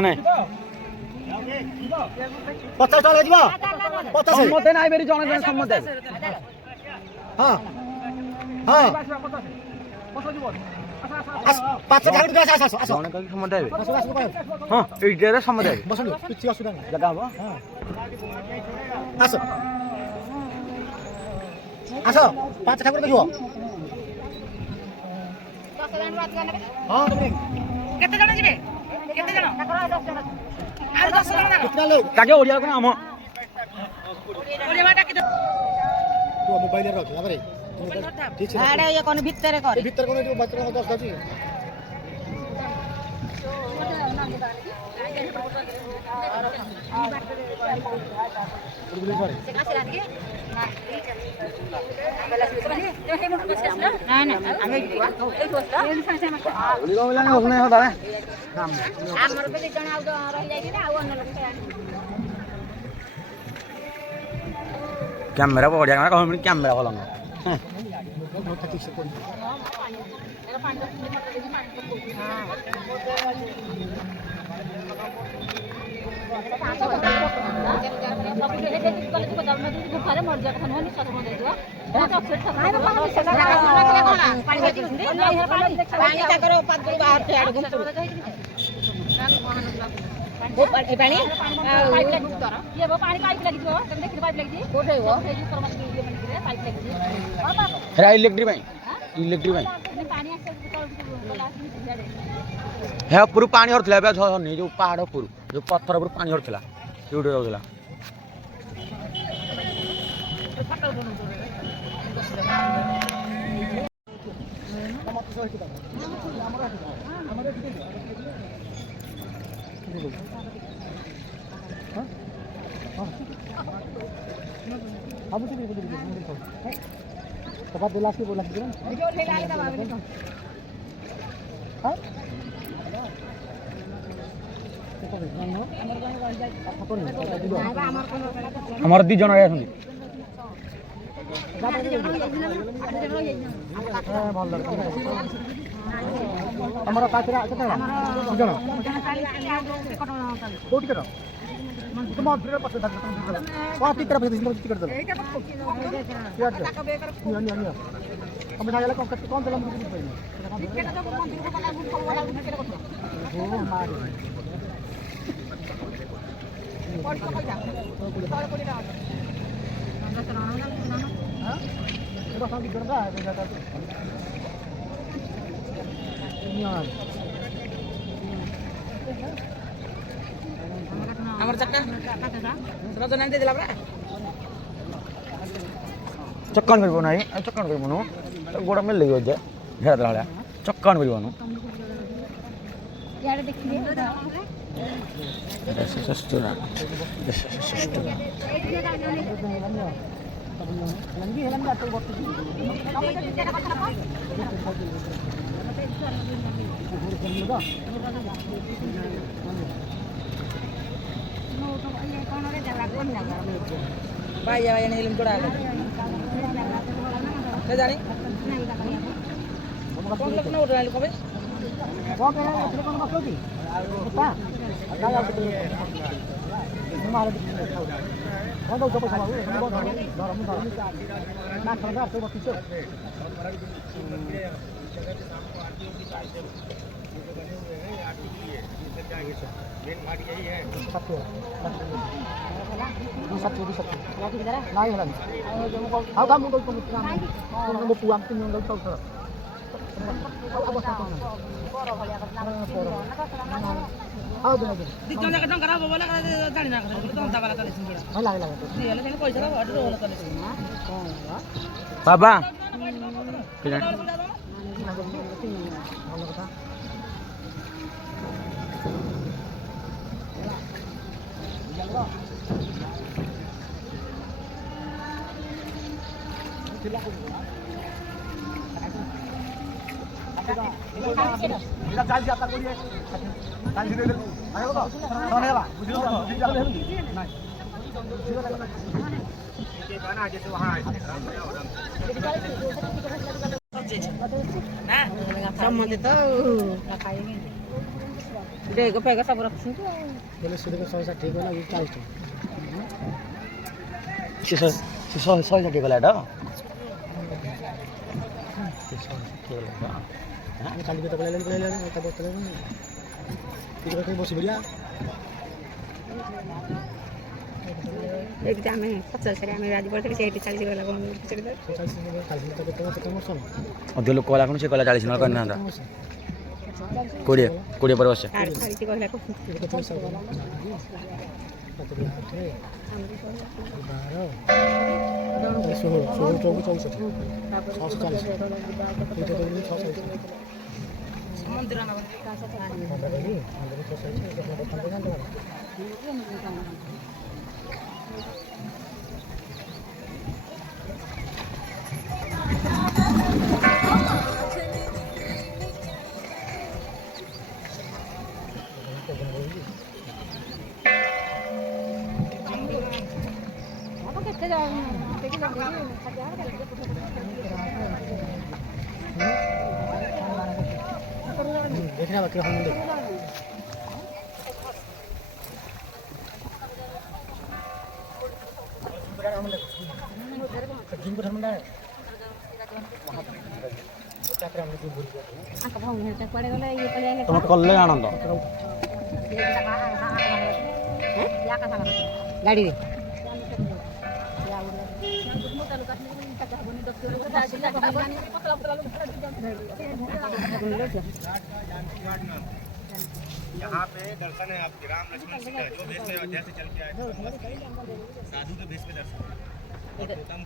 नहीं 50 টাকা দিব 50 সম্মতে নাই বেরি জন জন সম্মতে হ্যাঁ হ্যাঁ 5 টাকা দিব আসো আসো আসো অনেক সম্মতে হবে হ্যাঁ এইটারে সম্মতে হবে বসুন কিছু অসুবিধা নাই জায়গা হবে হ্যাঁ আসো আসো 5 টাকা করে দিব 10 টাকা রাত গানে হ্যাঁ তুমি কেতে জন ଯିବେ কেতে জন আর 10 টাকা কিতনা লোক কাকে ওড়িয়া কোন আম ওড়িয়া মাটা কি তো মোবাইলে রাখ আরে ঠিক আছে আরে ये কোন ভিতরে করে ভিতরে কোন যে বাচ্চা 10 দাজি कैमेरा बढ़िया कैमेरा भल इलेक्ट्रिक है पूरा पानी हरला जो पहाड़ पूरा जो पत्थर पूरा पानी हरला रोला हमारे 2 जन चक्कन कर चक्कन कर गोड़ा मिल लगे घेरा चक्कन कर vaya nilim ko dagat na jani kon lak na ural ko be ko kaya ko kon baslo ki kita agaya ko mara ko do jopo sama ko daram na khada to bakiso बाबा সম্বন্ধিত ବେଗ ଫେଗ ସବୁ ରଖିଛନ୍ତି ବୋଲେ ସୁଧକୁ 160 ଗଲା 40 ଟଙ୍କା 160 ଗଲା ଏଟା କାଲି କେତେ ପଳେଇଲାଣି ଏଟା ବସିଲାଣି ଟିକେ ରଖି ବସି ବଢ଼ିଆ ଏଇଠି ଆମେ 50 ଆମେ ଆଜି ପଡ଼ିଥିଲେ ସେଇଠି 40 ଗଲା କ'ଣ ଅଧିକ ଲୋକ ଗଲା କ'ଣ ସେ ଗଲା 40 ନହେଲେ କରିନାହାନ୍ତା 20 ପରେ ବସେ देखना बाकी हम देख तुम कल्ले आनंद गाड़ी यहाँ पे दर्शन है आपके राम लक्ष्मण सीता जो भेष में अयोध्या से चल के आए थे साधु के भेष में दर्शन